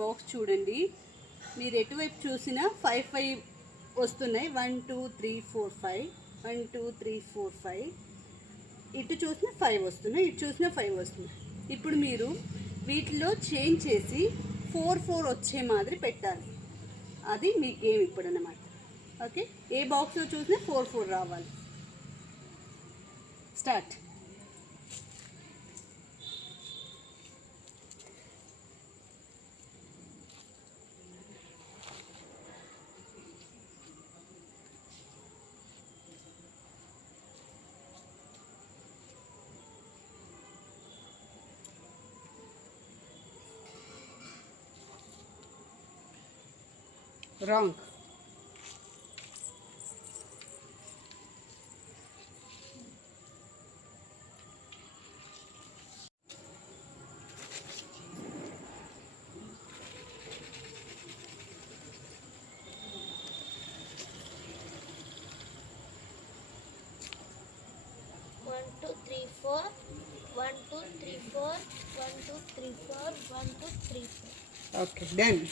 బాక్స్ చూడండి, మీరు ఎటువైపు చూసినా 5 5 వస్తున్నాయి. 1 2 3 4 5, 1 2 3 4 5. ఇటు చూసినా 5 వస్తున్నాయి, ఇటు చూసినా 5 వస్తున్నాయి. ఇప్పుడు మీరు వీటిలో చేంజ్ చేసి 4 4 వచ్చే మాదిరి పెట్టాలి. అది మీ గేమ్ ఇప్పుడు అన్నమాట. ఓకే, ఏ బాక్స్లో చూసినా 4 4 రావాలి. Start. Wrong. One, two, three, four. 1 2 3 4. 1 2 3 4. 1 2 3 4. Okay, done.